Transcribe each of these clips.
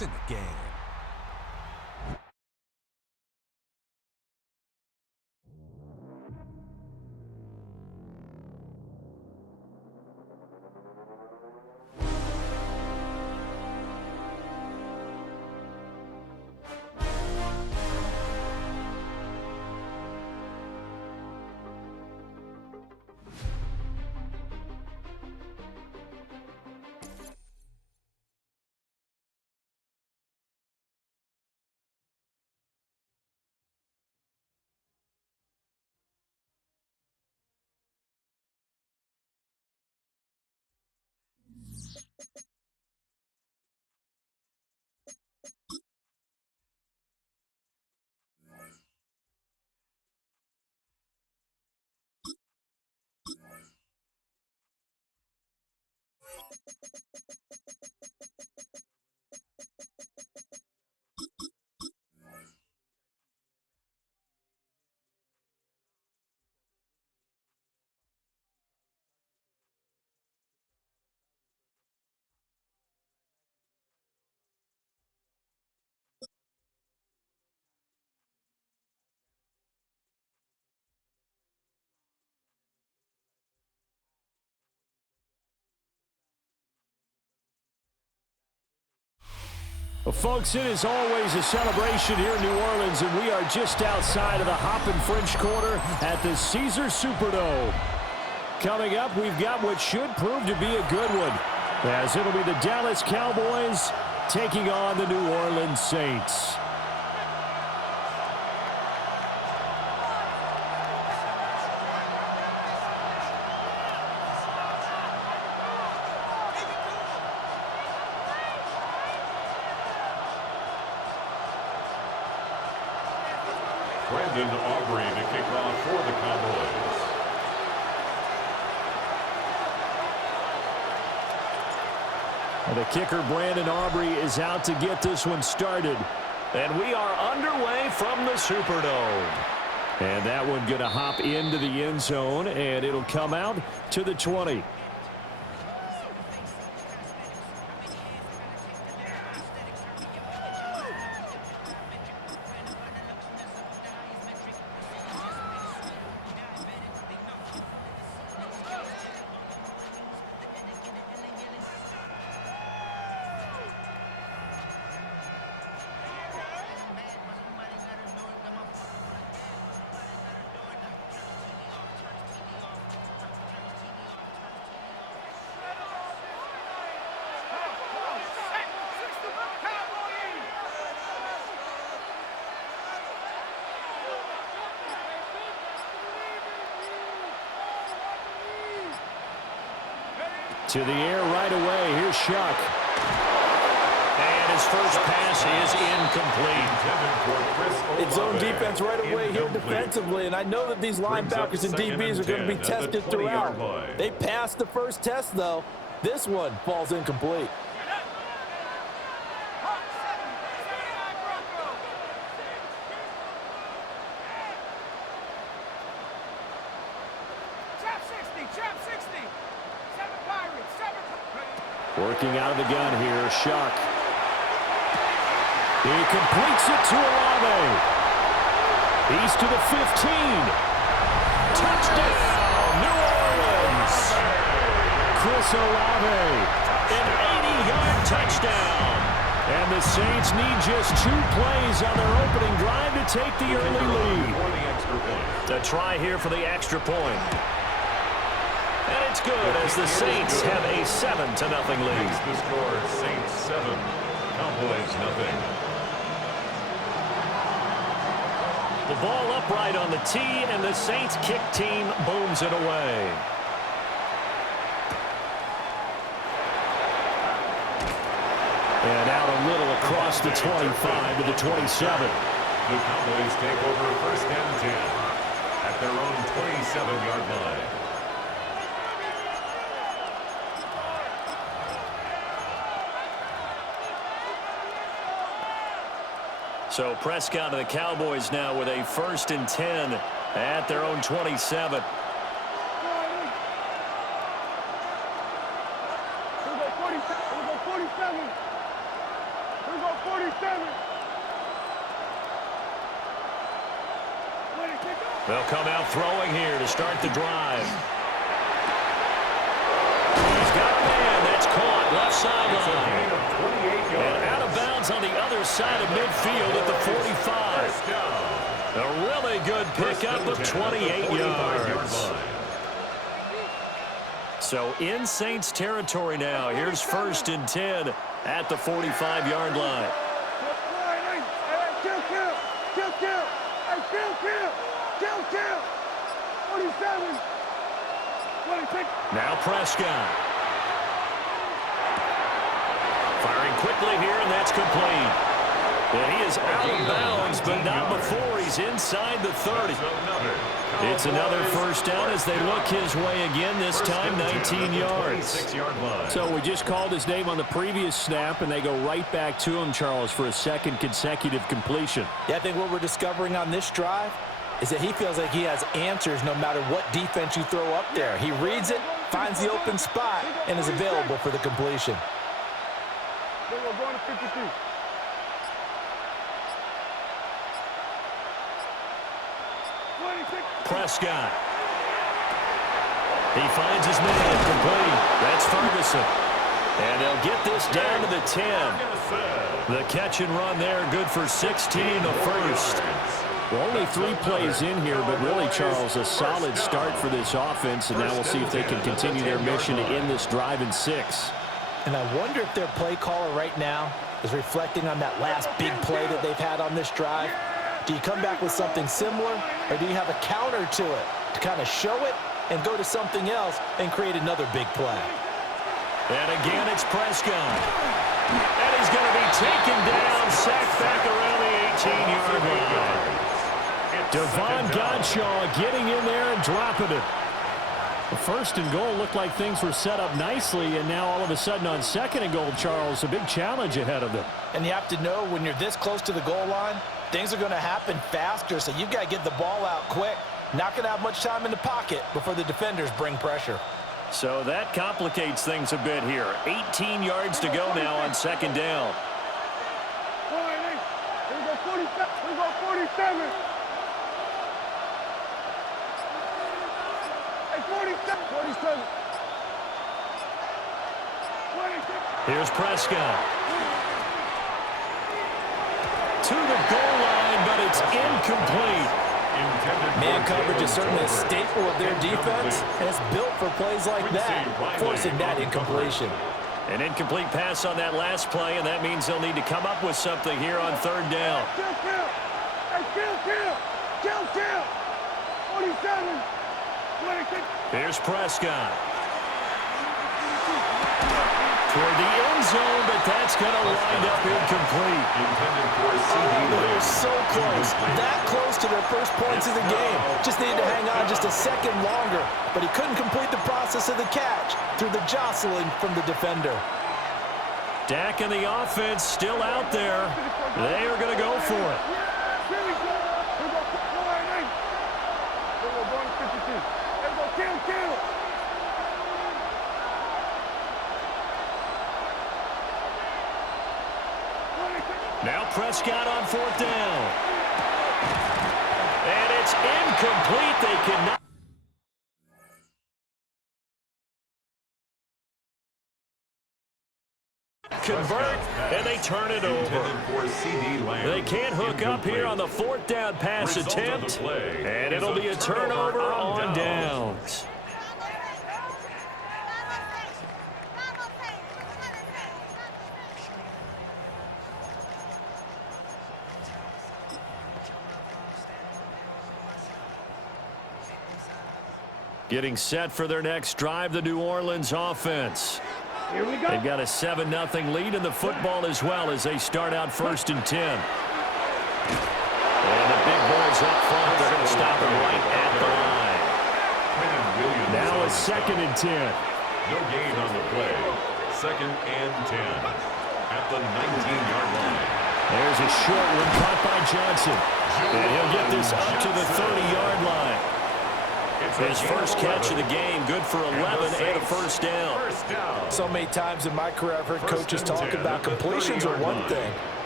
It's in the game. Well, folks, it is always a celebration here in New Orleans, and we are just outside of the Hoppin' French Quarter at the Caesars Superdome. Coming up, we've got what should prove to be a good one, as it'll be the Dallas Cowboys taking on the New Orleans Saints. Aubrey to kick off for the Cowboys. And the kicker, Brandon Aubrey, is out to get this one started. And we are underway from the Superdome. And that one going to hop into the end zone, and it'll come out to the 20. To the air right away. Here's Shuck. And his first pass is incomplete. It's zone defense right away here defensively, and I know that these linebackers and DBs are going to be tested throughout. They passed the first test, though. This one falls incomplete. Working out of the gun here, Shuck. He completes it to Olave. He's to the 15. Touchdown, New Orleans. Chris Olave, an 80-yard touchdown. And the Saints need just 2 plays on their opening drive to take the early lead. The try here for the extra point. And it's good as the Saints have a 7-0 lead. The score, Saints 7, Cowboys 0. The ball upright on the tee, and the Saints kick team booms it away. And out a little across the 25 to the 27. The Cowboys take over first and 10 at their own 27-yard line. So Prescott and the Cowboys now with a 1st and 10 at their own 27. They'll come out throwing here to start the drive. He's got a man that's caught left sideline. And out of bounds on the other side of midfield at the 45. A really good pickup of 28 yards. So in Saints territory now. Here's 1st and 10 at the 45-yard line. Now Prescott. Firing quickly here, and that's complete. And he is out of bounds, but not before he's inside the 30. It's another first down as they look his way again, this time 19 yards. So we just called his name on the previous snap, and they go right back to him, Charles, for a second consecutive completion. Yeah, I think what we're discovering on this drive is that he feels like he has answers no matter what defense you throw up there. He reads it, finds the open spot, and is available for the completion. We're going to 52. Prescott. He finds his man complete. That's Ferguson. And they'll get this down to the 10. The catch and run there, good for 16 the first. Well, only 3 plays in here, but really, Charles, a solid start for this offense, and now we'll see if they can continue their mission to end this drive in 6. And I wonder if their play caller right now is reflecting on that last big play that they've had on this drive. Do you come back with something similar, or do you have a counter to it to kind of show it and go to something else and create another big play? And again, it's Prescott. And he's going to be taken down, sacked back around the 18-yard line. Devon Godshaw getting in there and dropping it. The 1st and goal looked like things were set up nicely, and now all of a sudden on 2nd and goal, Charles, a big challenge ahead of them. And you have to know when you're this close to the goal line, things are going to happen faster, so you've got to get the ball out quick. Not going to have much time in the pocket before the defenders bring pressure. So that complicates things a bit here. 18 yards to go now on 2nd down. Here we go 47. Here we go 47. Hey, 47. 47. Here's Prescott. To the goal line, but it's incomplete. Man coverage is certainly a staple of their defense, and it's built for plays like that, forcing that incompletion. An incomplete pass on that last play, and that means they'll need to come up with something here on 3rd down. Kill. 47. Here's Prescott. Toward the end zone, but that's going to wind up incomplete. They're so close. That close to their first points of the game. Just needed to hang on just a second longer, but he couldn't complete the process of the catch through the jostling from the defender. Dak and the offense still out there. They are going to go for it. Kill. Now Prescott on 4th down. And it's incomplete. They cannot convert, and they turn it over. They can't hook up here on the 4th down pass attempt, and it'll be a turnover on downs. Getting set for their next drive, the New Orleans offense. Here we go. They've got a 7-0 lead in the football as well as they start out 1st and 10. And the big boys up front, they're going to stop it right at the line. Now a 2nd and 10. No gain on the play. 2nd and 10 at the 19-yard line. There's a short one caught by Johnson. And he'll get this up to the 30-yard line. His first catch of the game, good for 11 and a 1st down. So many times in my career I've heard coaches talk about completions are one thing,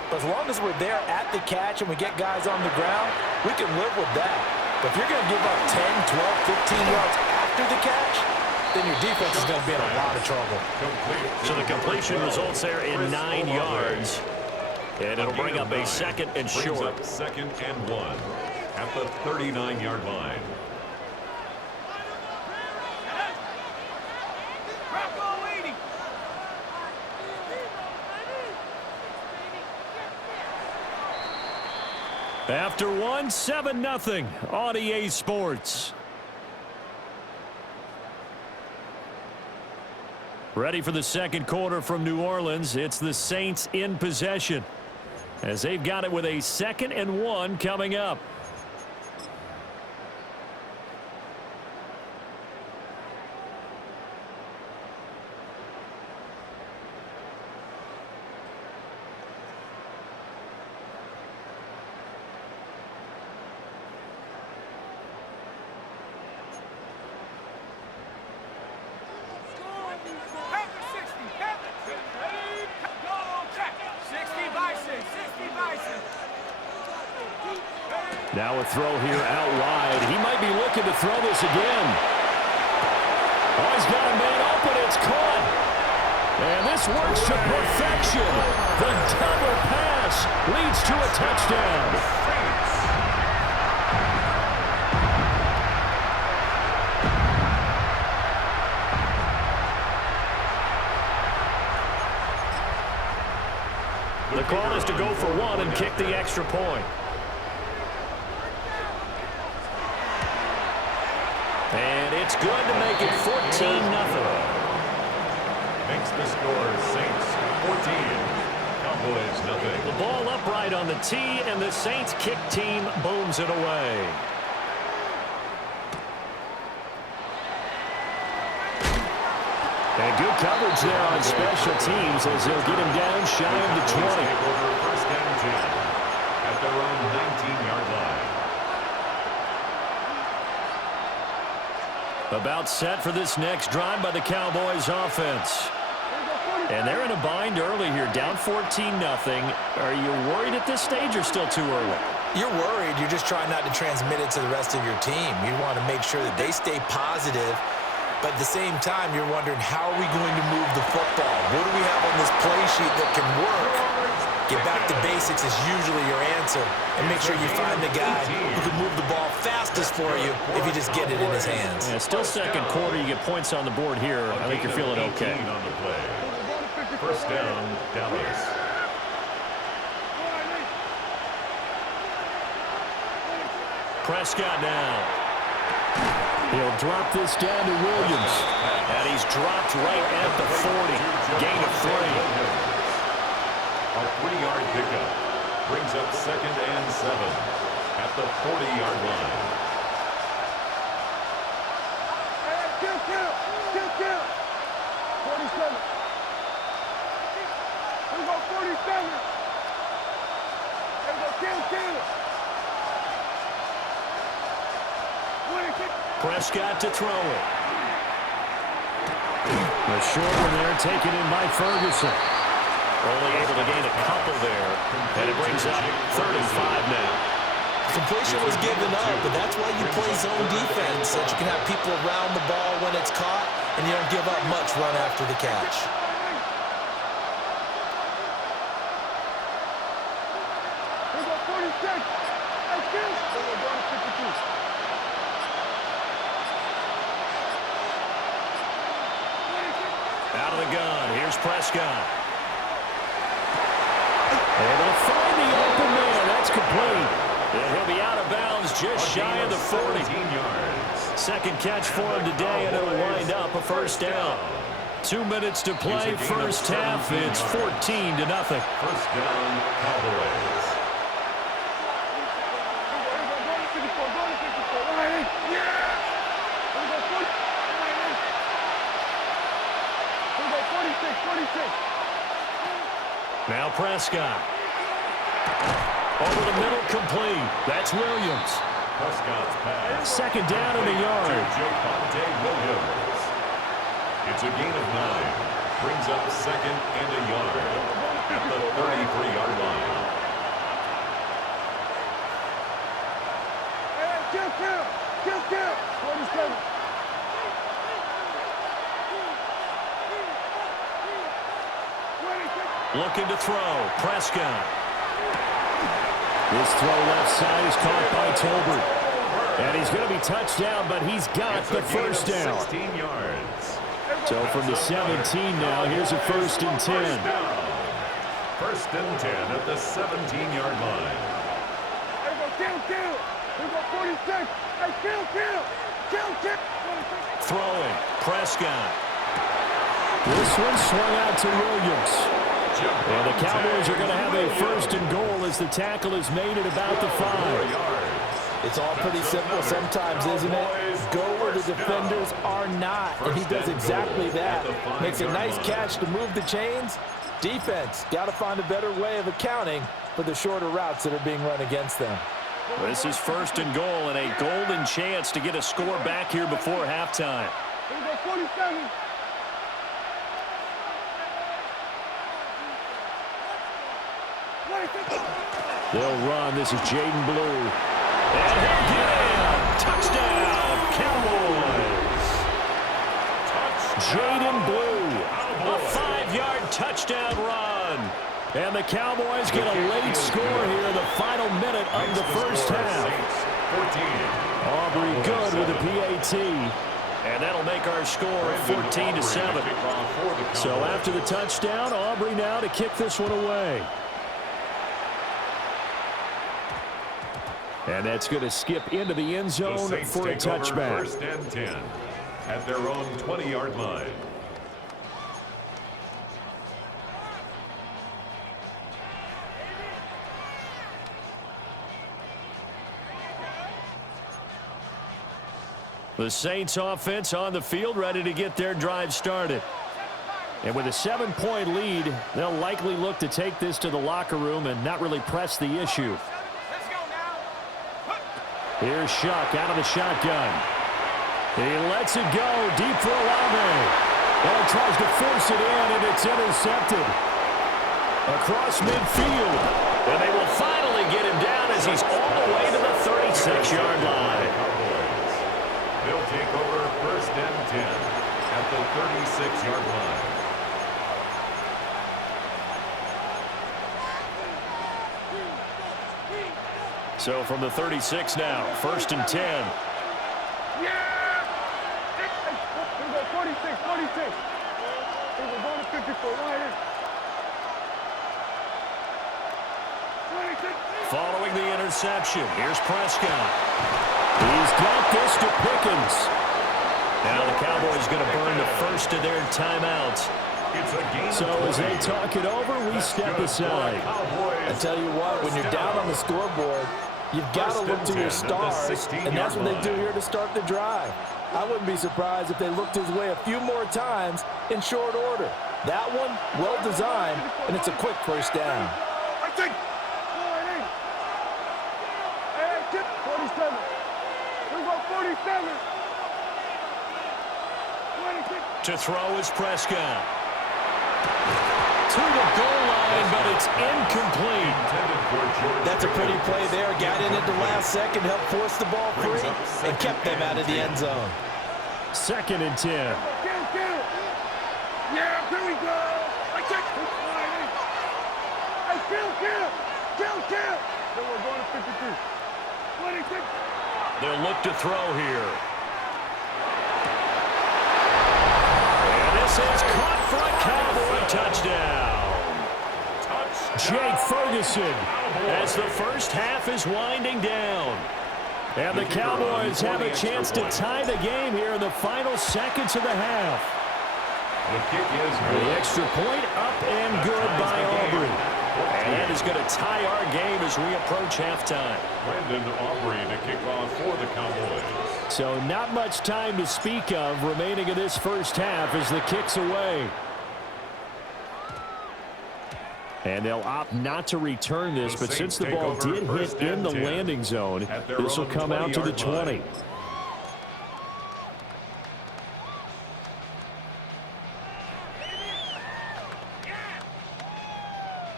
But as long as we're there at the catch and we get guys on the ground, we can live with that. But if you're going to give up 10, 12, 15 yards after the catch, then your defense is going to be in a lot of trouble. So the completion results there in 9 yards. And it'll bring up a second and short. Second and 1 at the 39-yard line. After one, 7-0 on EA Sports. Ready for the second quarter from New Orleans. It's the Saints in possession, as they've got it with a 2nd and 1 coming up. Now a throw here out wide. He might be looking to throw this again. Oh, he's got a man open. It's caught. And this works to perfection. The double pass leads to a touchdown. The call is to go for one and kick the extra point. And it's good to make it 14-0. Makes the score Saints 14, Cowboys nothing. The ball upright on the tee, and the Saints kick team booms it away. And good coverage there on special teams as they'll get him down shy of the 20. First down 10 at their own 19-yard line. About set for this next drive by the Cowboys offense. And they're in a bind early here, down 14-0. Are you worried at this stage or still too early? You're worried. You're just trying not to transmit it to the rest of your team. You want to make sure that they stay positive. But at the same time, you're wondering, how are we going to move the football? What do we have on this play sheet that can work? Get back to basics is usually your answer. And make sure you find the guy who can move the ball fastest for you if you just get it in his hands. Yeah, still second quarter. You get points on the board here. I think you're feeling okay. On the play. First down, Dallas. Prescott now. He'll drop this down to Williams. And he's dropped right at the 40. Gain of 3. A 3-yard pickup brings up 2nd and 7 at the 40-yard line. Kill. 47. We go 47. There we go, kill. Prescott to throw it. The short one there taken in by Ferguson. Only able to gain a couple there. And it brings up 35 now. Completion was given up, but that's why you play zone defense, so that you can have people around the ball when it's caught, and you don't give up much run after the catch. We go 46. That's good. We go 52. Out of the gun. Here's Prescott. Able to find the open man. That's complete. And he'll be out of bounds just shy of the 40. Yards. Second catch for him today, and it'll wind up a first down. 2 minutes to play. First half. It's 14-0. First down, Cowboys. Now Prescott. Over the middle, complete. That's Williams. Prescott's pass. Second down and a yard. Javonte Williams. It's a gain of 9. Brings up 2nd and a yard. at the 33-yard line. Kill count! Kill count! 47. Looking to throw. Prescott. This throw left side is caught by Tolbert. And he's going to be touched down, but he's got the first down. 16 yards. So from the 17 now, here's a 1st and 10. First and 10 at the 17-yard line. There go, kill! There go 46! Hey, kill! Throwing. Prescott. This one swung out to Williams. And the Cowboys are going to have a 1st and goal as the tackle is made at about the 5. It's all pretty simple sometimes, isn't it? Go where the defenders are not. And he does exactly that. Makes a nice catch to move the chains. Defense, got to find a better way of accounting for the shorter routes that are being run against them. This is 1st and goal and a golden chance to get a score back here before halftime. There go 47. They'll run. This is Jaden Blue. And he'll get in. Touchdown, Cowboys. Jaden Blue. A 5-yard touchdown run. And the Cowboys get a late score here in the final minute of the first half. Aubrey good with a PAT. And that'll make our score 14-7. So after the touchdown, Aubrey now to kick this one away. And that's going to skip into the end zone for a touchback. 1st and 10 at their own 20-yard line. The Saints offense on the field, ready to get their drive started. And with a 7-point lead, they'll likely look to take this to the locker room and not really press the issue. Here's Shuck out of the shotgun. He lets it go deep for Olave. And tries to force it in, and it's intercepted. Across midfield. And they will finally get him down as he's all the way to the 36-yard line. They'll take over 1st and 10 at the 36-yard line. So from the 36 now, 1st and 10. Yeah! Here we go, 46. We're going to 54. Right in. 26. Following the interception, here's Prescott. He's got this to Pickens. Now the Cowboys going to burn the first of their timeouts. So as they talk it over, we step aside. I tell you what, when you're down on the scoreboard, you've got to look to your stars, and that's what they do here to start the drive. I wouldn't be surprised if they looked his way a few more times in short order. That one, well designed, and it's a quick first down. I take 47. We go 47. 26. To throw is Prescott. To the goal line, but it's incomplete. That's a pretty play there. Got in at the last second, helped force the ball free, and kept them out of the end zone. 2nd and 10. Kill. Yeah, here we go. I check. Hey, kill. Then we're going to 52. 26. They'll look to throw here. And this is caught for a Cowboy touchdown. Jake Ferguson as the first half is winding down. And the Cowboys have a chance to tie the game here in the final seconds of the half. The kick is good. The extra point up and good by Aubrey. And that is going to tie our game as we approach halftime. Brandon Aubrey to kick off for the Cowboys. So not much time to speak of remaining in this first half as the kick's away. And they'll opt not to return this, but since the ball did hit in the landing zone, this will come out to the 20.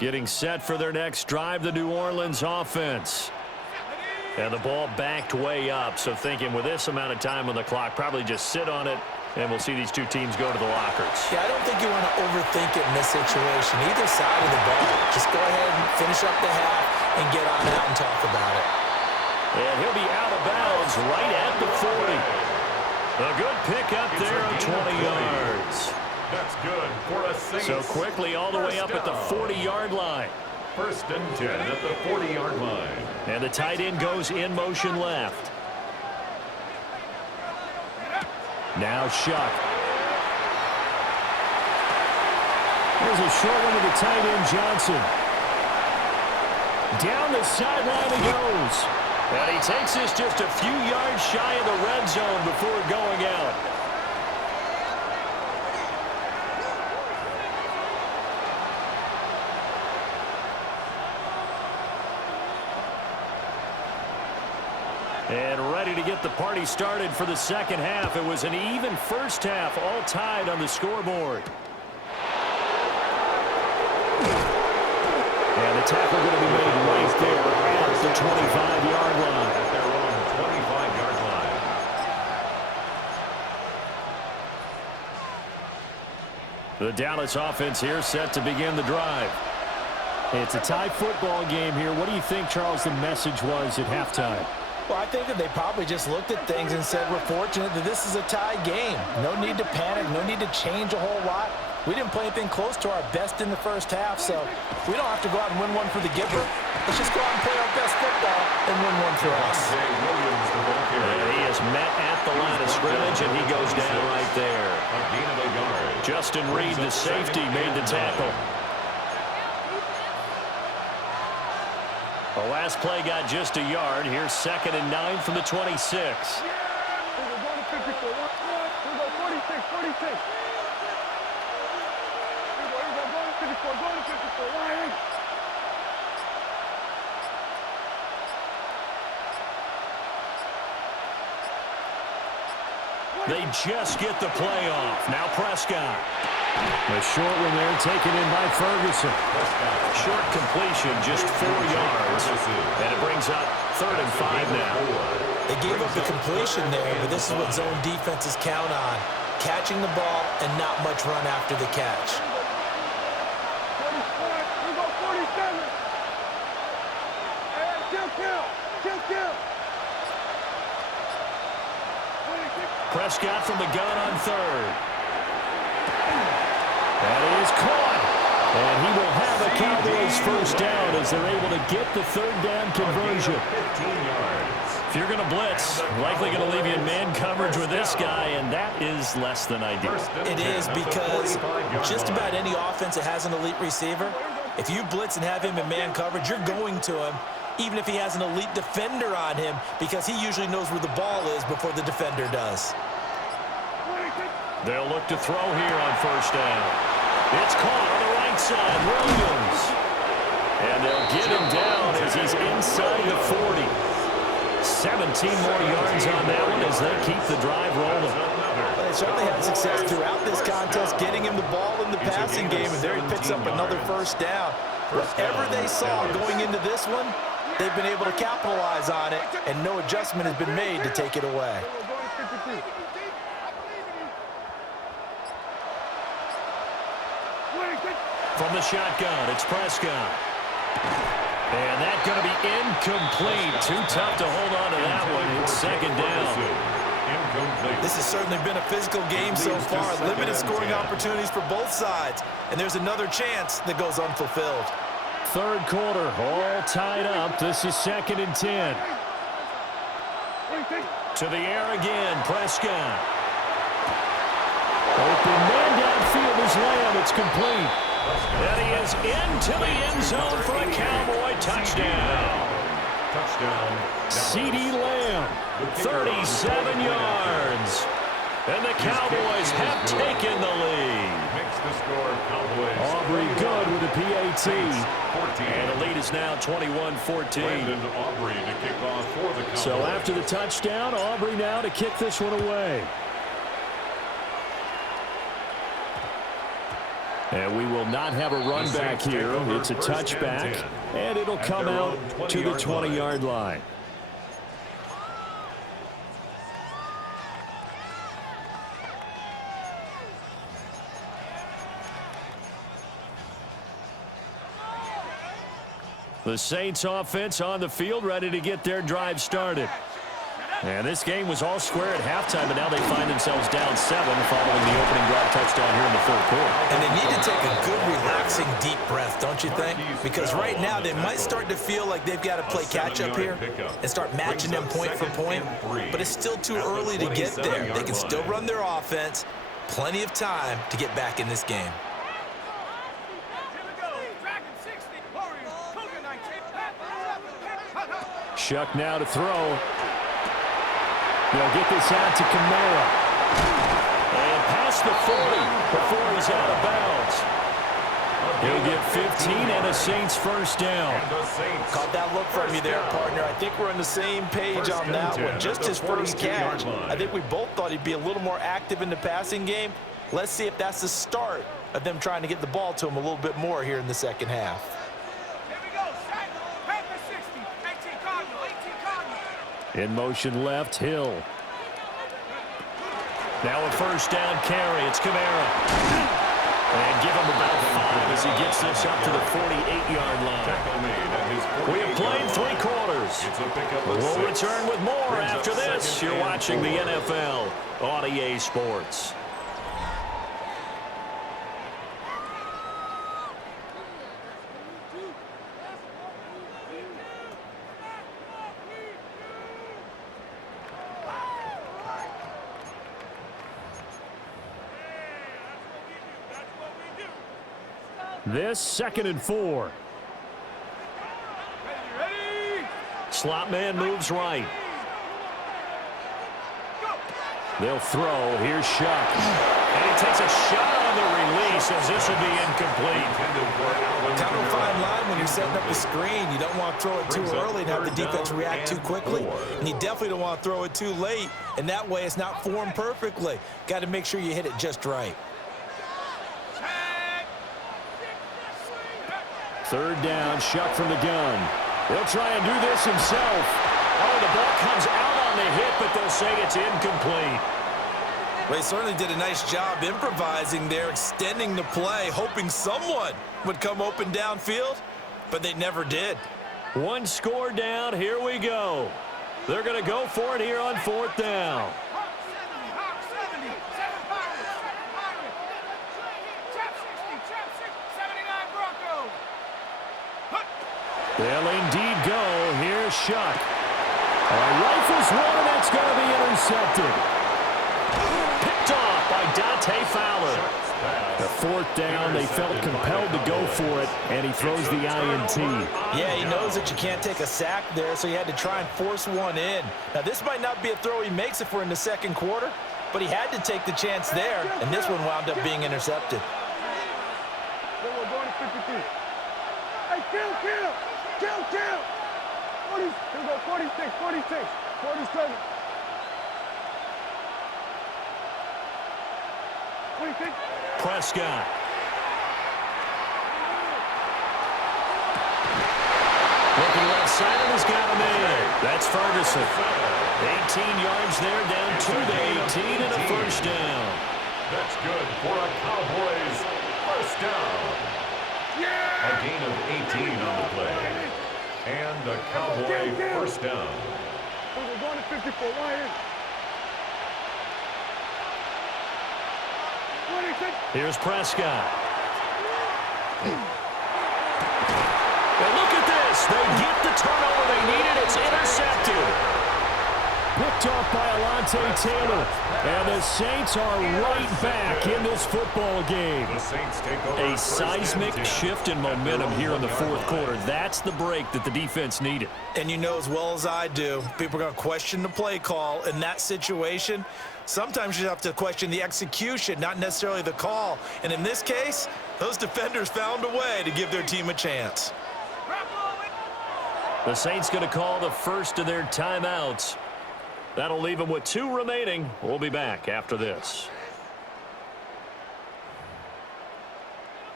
Getting set for their next drive, the New Orleans offense. And the ball backed way up, so thinking with this amount of time on the clock, probably just sit on it, and we'll see these two teams go to the lockers. Yeah, I don't think you want to overthink it in this situation. Either side of the ball. Just go ahead and finish up the half and get on out and talk about it. And he'll be out of bounds right at the 40. A good pick up there of 20 yards. That's good for a single. So quickly all the way up at the 40-yard line. First and 10 at the 40-yard line. And the tight end goes in motion left. Now Shuck. There's a short one to the tight end, Johnson. Down the sideline he goes. And he takes this just a few yards shy of the red zone before going out. And ready to get the party started for the second half. It was an even first half, all tied on the scoreboard. And the tackle going to be made right there at the 25-yard line. At their own 25-yard line. The Dallas offense here set to begin the drive. It's a tie football game here. What do you think, Charles, the message was at halftime? Well, I think that they probably just looked at things and said, we're fortunate that this is a tie game. No need to panic. No need to change a whole lot. We didn't play anything close to our best in the first half, so we don't have to go out and win one for the giver. Let's just go out and play our best football and win one for us. And he is met at the line of scrimmage, and he goes down right there. Justin Reed, the safety, made the tackle. The last play got just a yard. Here's 2nd and 9 from the 26. They just get the play off. Now Prescott. A short one there taken in by Ferguson. Short completion, just 4 yards. And it brings up 3rd and 5 now. They gave up the completion there, but this is what zone defenses count on. Catching the ball and not much run after the catch. Prescott from the gun on 3rd. That is caught. And he will have a Cowboys first down as they're able to get the 3rd down conversion. 15 yards. If you're going to blitz, likely going to leave you in man coverage with this guy, and that is less than ideal. It is, because just about any offense that has an elite receiver, if you blitz and have him in man coverage, you're going to him, even if he has an elite defender on him, because he usually knows where the ball is before the defender does. They'll look to throw here on first down. It's caught on the right side, Williams. And they'll get him down as he's inside the 40. 17 more yards on that one as they keep the drive rolling. Well, they certainly had success throughout this contest, getting him the ball in the passing game, and there he picks up another first down. Whatever they saw going into this one, they've been able to capitalize on it, and no adjustment has been made to take it away. From the shotgun, it's Prescott. And that's going to be incomplete. Too tough to hold on to that one. It's 2nd down. This has certainly been a physical game so far. Limited scoring opportunities for both sides. And there's another chance that goes unfulfilled. 3rd quarter, all tied up. This is 2nd and 10. To the air again, Prescott. Open man downfield is Lamb. It's complete. And he is into the end zone for a Cowboy touchdown. CeeDee Lamb, 37 yards. And the Cowboys have taken the lead. Aubrey good with a PAT. And the lead is now 21-14. So after the touchdown, Aubrey now to kick this one away. And we will not have a run back here. It's a touchback, and it'll come out to the 20-yard line. The Saints offense on the field, ready to get their drive started. And this game was all square at halftime, but now they find themselves down 7 following the opening drive touchdown here in the fourth quarter. And they need to take a good, relaxing, deep breath, don't you think? Because right now they might start to feel like they've got to play catch-up here and start matching them point for point. But it's still too early to get there. They can still run their offense. Plenty of time to get back in this game. Shuck now to throw. They'll get this out to Kamara. And past the 40 before he's out of bounds. He'll get 15 and a Saints first down. Caught that look from you there, partner. I think we're on the same page on that one. Just his first catch. I think we both thought he'd be a little more active in the passing game. Let's see if that's the start of them trying to get the ball to him a little bit more here in the second half. In motion left, Hill. Now a first down carry. It's Kamara. And give him about 5 as he gets this up to the 48-yard line. We have played 3 quarters. We'll return with more after this. You're watching the NFL on EA Sports. This 2nd and 4. Slot man moves right. They'll throw. Here's Shuck. And he takes a shot on the release as this will be incomplete. Kind of a fine line when you're setting up the screen. You don't want to throw it too early and have the defense react too quickly. And you definitely don't want to throw it too late. And that way it's not formed perfectly. Got to make sure you hit it just right. 3rd down, Shuck from the gun. He'll try and do this himself. Oh, the ball comes out on the hit, but they'll say it's incomplete. Well, he certainly did a nice job improvising there, extending the play, hoping someone would come open downfield, but they never did. 1 score down, here we go. They're going to go for it here on 4th down. They'll indeed go. Here's Shuck. Rifles one, and that's going to be intercepted. Picked off by Dante Fowler. The 4th down, they felt compelled to go for it, and he throws the INT. Yeah, he knows that you can't take a sack there, so he had to try and force one in. Now, this might not be a throw he makes if we're in the 2nd quarter, but he had to take the chance there, and this one wound up being intercepted. We're going to 53. Hey, kill! 40, here we go, 46, 47. 26. Prescott. Looking left side, and he's got him in. That's Ferguson. 18 yards there, down to the 18, and a first down. That's good for a Cowboys first down. A gain of 18 on the play. And a Cowboy first down. We're going to 54. Right here. 26. Here's Prescott. And look at this. They get the turnover they needed. It's intercepted. Picked off by Alontae Taylor. And the Saints are right back in this football game. The Saints take over. A seismic shift in momentum here in the 4th quarter. That's the break that the defense needed. And you know as well as I do, people are going to question the play call in that situation. Sometimes you have to question the execution, not necessarily the call. And in this case, those defenders found a way to give their team a chance. The Saints going to call the first of their timeouts. That'll leave them with 2 remaining. We'll be back after this.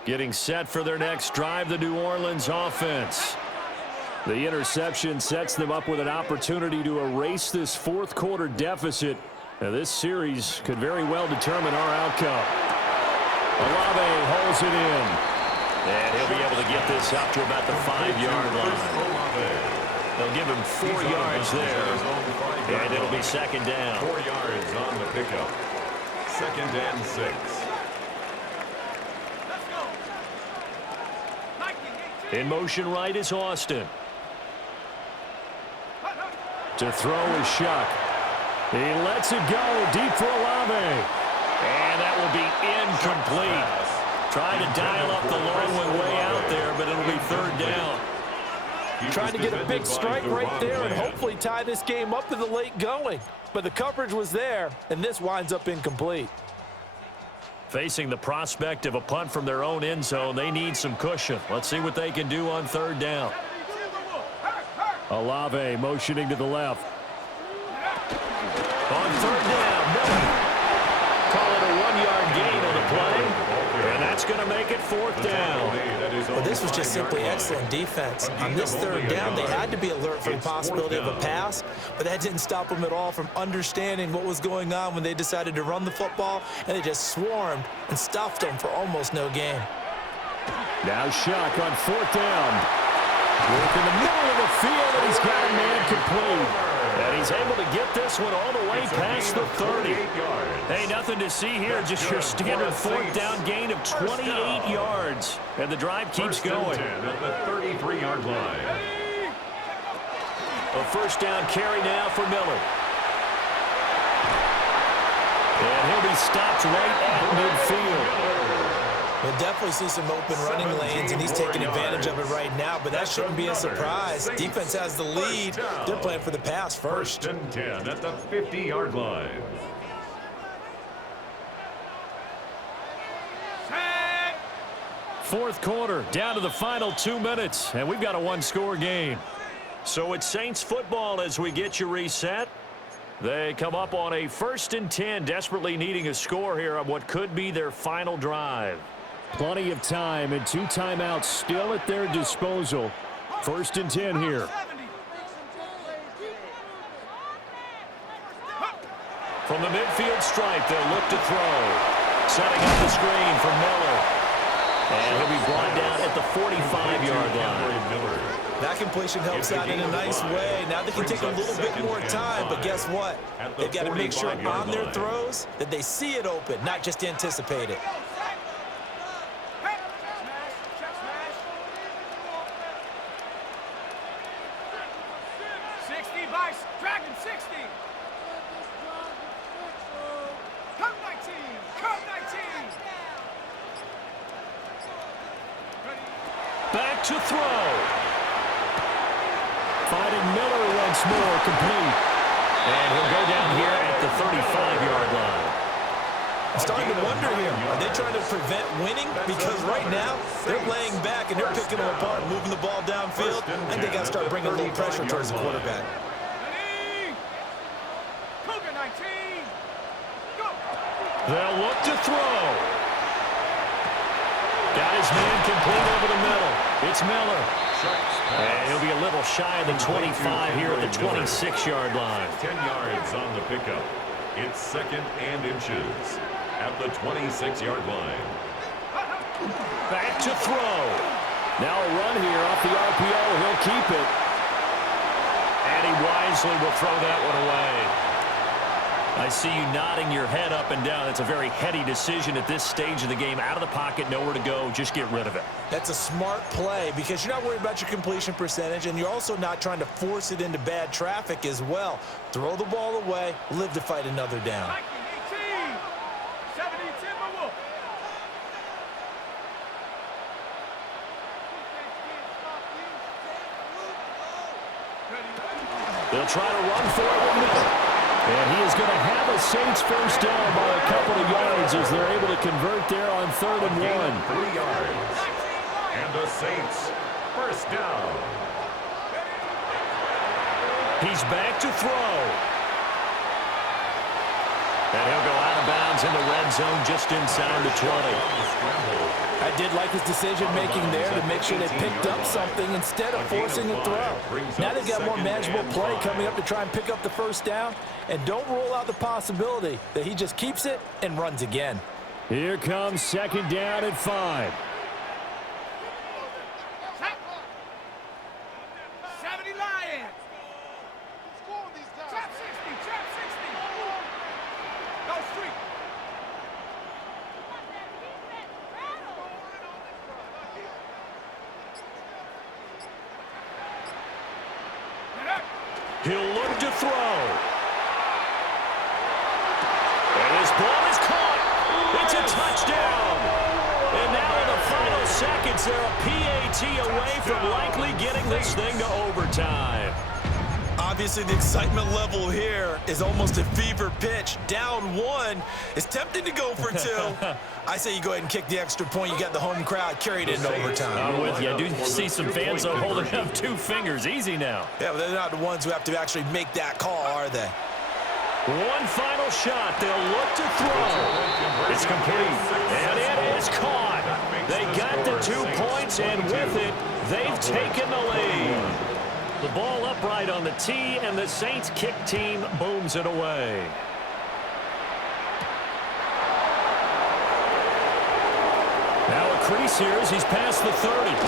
Getting set for their next drive, the New Orleans offense. The interception sets them up with an opportunity to erase this fourth quarter deficit. Now, this series could very well determine our outcome. Olave holds it in. And he'll be able to get this up to about the 5-yard line. They'll give him 4 yards there. And it'll be second down. 4 yards on the pickup. 2nd and 6. In motion right is Austin. To throw is Shuck. He lets it go deep for Olave. And that will be incomplete. Trying to dial up the long one way out there, but it'll be 3rd down. Trying to get a big strike right there and hopefully tie this game up in the late going. But the coverage was there, and this winds up incomplete. Facing the prospect of a punt from their own end zone, they need some cushion. Let's see what they can do on 3rd down. Olave motioning to the left. On 3rd down, Miller. Call it a 1-yard gain on the play. And that's going to make it 4th down. Well, this was just simply excellent defense. On this 3rd down, they had to be alert for the possibility of a pass, but that didn't stop them at all from understanding what was going on when they decided to run the football, and they just swarmed and stuffed them for almost no gain. Now Shuck on 4th down. Work in the middle of the field, and he's got a man complete. And he's able to get this one all the way past the 30. Hey, nothing to see here, just your standard 4th down gain of 28 yards. And the drive keeps going. At the 33-yard line. A 1st down carry now for Miller. And he'll be stopped right at midfield. We'll definitely see some open running lanes, and he's taking advantage of it right now, but that shouldn't be a surprise. Defense has the lead. They're playing for the pass first. 1st and 10 at the 50-yard line. Fourth quarter, down to the final 2 minutes, and we've got a 1-score game. So it's Saints football as we get you reset. They come up on a 1st and 10, desperately needing a score here on what could be their final drive. Plenty of time and 2 timeouts still at their disposal. 1st and 10 here. From the midfield stripe, they'll look to throw. Setting up the screen for Miller. And he'll be brought down at the 45-yard line. That completion helps out in a nice way. Now they can take a little bit more time, but guess what? They've got to make sure on their throws that they see it open, not just anticipate it. Back to throw. Finding Miller once more, complete. And he'll go down here at the 35-yard line. I'm starting to wonder here, are they trying to prevent winning? Because right now, they're laying back and they're picking them apart, moving the ball downfield, and they got to start bringing a little pressure towards the quarterback. They'll look to throw. Got his man complete over the middle. It's Miller. And he'll be a little shy of the 25 here at the 26-yard line. 10 yards on the pickup. It's 2nd and inches at the 26-yard line. Back to throw. Now a run here off the RPO. He'll keep it. And he wisely will throw that one away. I see you nodding your head up and down. It's a very heady decision at this stage of the game. Out of the pocket, nowhere to go. Just get rid of it. That's a smart play because you're not worried about your completion percentage, and you're also not trying to force it into bad traffic as well. Throw the ball away, live to fight another down. They'll try to run for it with Miller. And he is going to have a Saints 1st down by a couple of yards as they're able to convert there on 3rd and 1. 3 yards. And the Saints 1st down. He's back to throw. And he'll go out of bounds He's in the red zone just inside the 20. I did like his decision-making there to make sure they picked up something instead of forcing a throw. Now they've got more manageable play coming up to try and pick up the first down, and don't rule out the possibility that he just keeps it and runs again. Here comes second down at 5. 70 Lions. Trap 60, trap 60. Go street. He'll look to throw. And his ball is caught. It's a touchdown. And now in the final seconds, they're a PAT away from likely getting this thing to overtime. Obviously, the excitement level here is almost a fever pitch. Down 1. It's tempting to go for 2. I say you go ahead and kick the extra point. You got the home crowd carried into overtime. I'm with you. I do see some fans holding up 2 fingers. Easy now. Yeah, but they're not the ones who have to actually make that call, are they? One final shot. They'll look to throw. It's complete. And it is caught. They got the 2 points, and with it, they've taken the lead. The ball upright on the tee, and the Saints kick team booms it away. Now a crease here as he's past the 30.